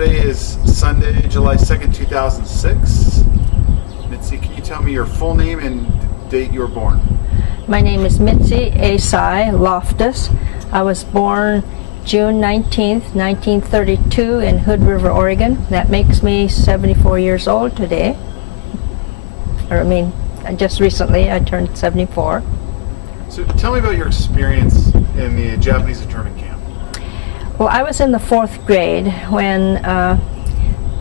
Today is Sunday, July 2nd, 2006. Mitzi, can you tell me your full name and date you were born? My name is Mitzi Asai Loftus. I was born June 19th, 1932 in Hood River, Oregon. That makes me 74 years old today. Just recently I turned 74. So tell me about your experience in the Japanese internment camp. Well, I was in the 4th grade when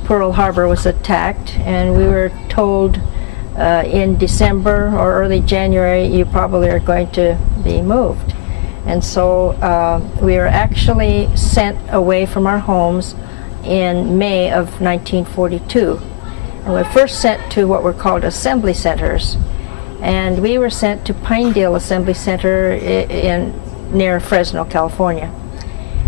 Pearl Harbor was attacked, and we were told in December or early January, you probably are going to be moved. And so we were actually sent away from our homes in May of 1942. And we were first sent to what were called assembly centers. And we were sent to Pinedale Assembly Center near Fresno, California.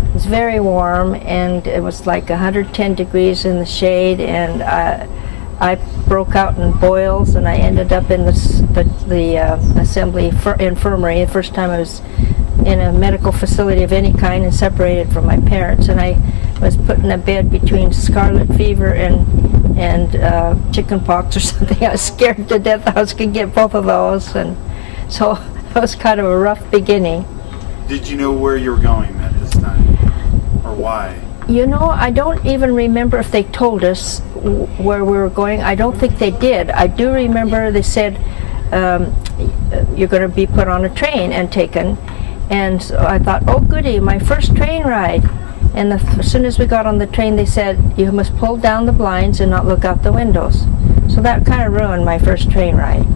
It was very warm, and it was like 110 degrees in the shade, and I broke out in boils, and I ended up in the assembly infirmary. The first time I was in a medical facility of any kind and separated from my parents, and I was put in a bed between scarlet fever and chicken pox or something. I was scared to death I was going to get both of those, and so it was kind of a rough beginning. Did you know where you were going at this time, or why? You know, I don't even remember if they told us where we were going. I don't think they did. I do remember they said, you're going to be put on a train and taken. And so I thought, oh goody, my first train ride. And as soon as we got on the train, they said, you must pull down the blinds and not look out the windows. So that kind of ruined my first train ride.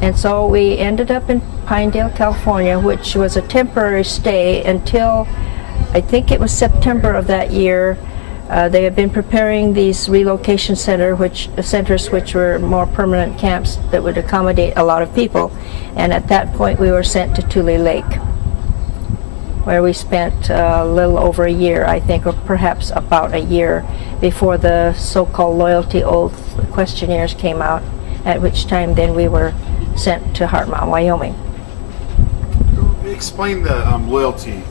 And so we ended up in Pinedale, California, which was a temporary stay until I think it was September of that year. They had been preparing these relocation centers, which were more permanent camps that would accommodate a lot of people. And at that point, we were sent to Tule Lake, where we spent a little over a year, I think, or perhaps about a year before the so-called loyalty oath questionnaires came out, at which time then we were sent to Hartmont, Wyoming. Explain the loyalty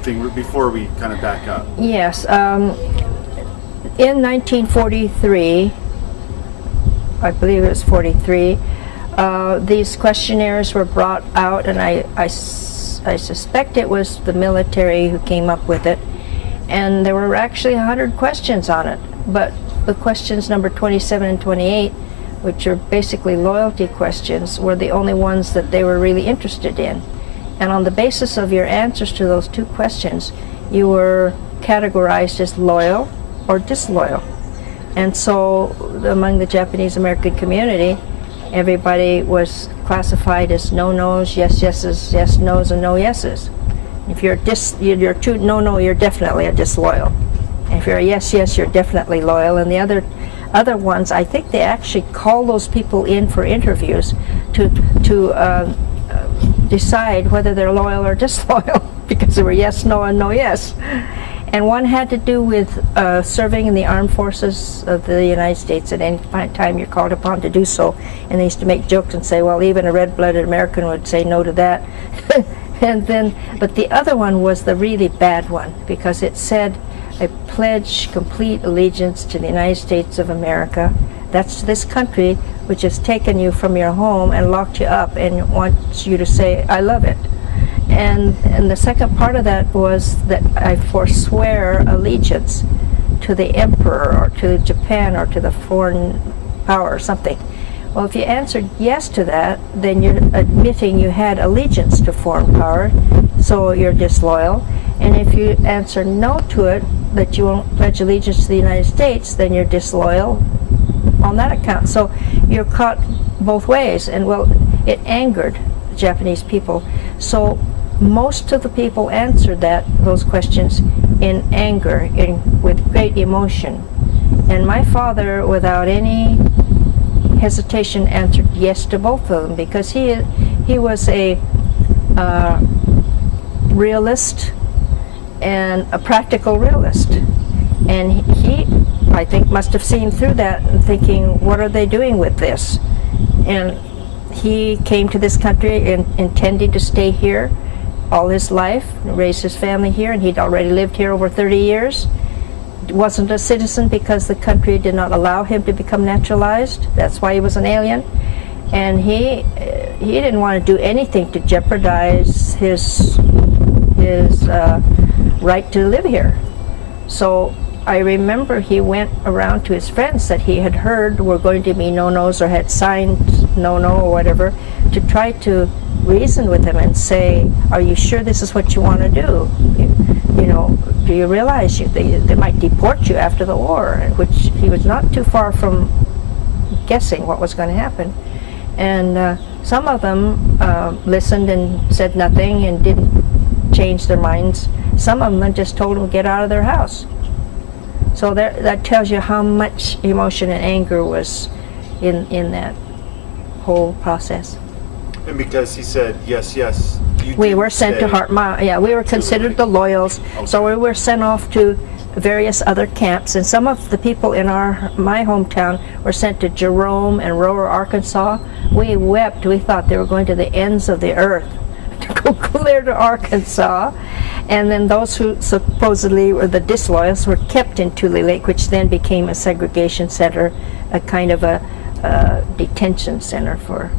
thing before we kind of back up. Yes. In 1943, I believe it was 43, these questionnaires were brought out, and I suspect it was the military who came up with it, and there were actually 100 questions on it, but the questions number 27 and 28, which are basically loyalty questions, were the only ones that they were really interested in. And on the basis of your answers to those two questions, you were categorized as loyal or disloyal. And so among the Japanese American community, everybody was classified as no-nos, yes-yeses, yes-nos, and no-yeses. If you're too no-no, you're definitely a disloyal. And if you're a yes-yes, you're definitely loyal. And the other ones, I think they actually call those people in for interviews to decide whether they're loyal or disloyal, because there were yes, no, and no, yes. And one had to do with serving in the armed forces of the United States at any time you're called upon to do so. And they used to make jokes and say, well, even a red-blooded American would say no to that. But the other one was the really bad one, because it said, I pledge complete allegiance to the United States of America. That's this country which has taken you from your home and locked you up and wants you to say, I love it. And the second part of that was that I forswear allegiance to the emperor or to Japan or to the foreign power or something. Well, if you answered yes to that, then you're admitting you had allegiance to foreign power, so you're disloyal. And if you answer no to it, that you won't pledge allegiance to the United States, then you're disloyal on that account. So you're caught both ways, and well, it angered the Japanese people. So most of the people answered those questions in anger, with great emotion. And my father, without any hesitation, answered yes to both of them, because he was a realist and a practical realist. And he, I think, must have seen through that and thinking, what are they doing with this? And he came to this country intending to stay here all his life, raise his family here, and he'd already lived here over 30 years. wasn't a citizen because the country did not allow him to become naturalized. That's why he was an alien. And he didn't want to do anything to jeopardize his right to live here. So I remember he went around to his friends that he had heard were going to be no-nos or had signed no-no or whatever, to try to reason with him and say, are you sure this is what you want to do? You know, do you realize they might deport you after the war? Which he was not too far from guessing what was going to happen. And some of them listened and said nothing and didn't change their minds. Some of them just told him to get out of their house. So that tells you how much emotion and anger was in that whole process. And because he said yes, yes, we were sent to yeah, we were considered the loyals. Okay. So we were sent off to various other camps, and some of the people in my hometown were sent to Jerome and Rower, Arkansas. We wept. We thought they were going to the ends of the earth to go clear to Arkansas. And then those who supposedly were the disloyals were kept in Tule Lake, which then became a segregation center, a kind of a detention center for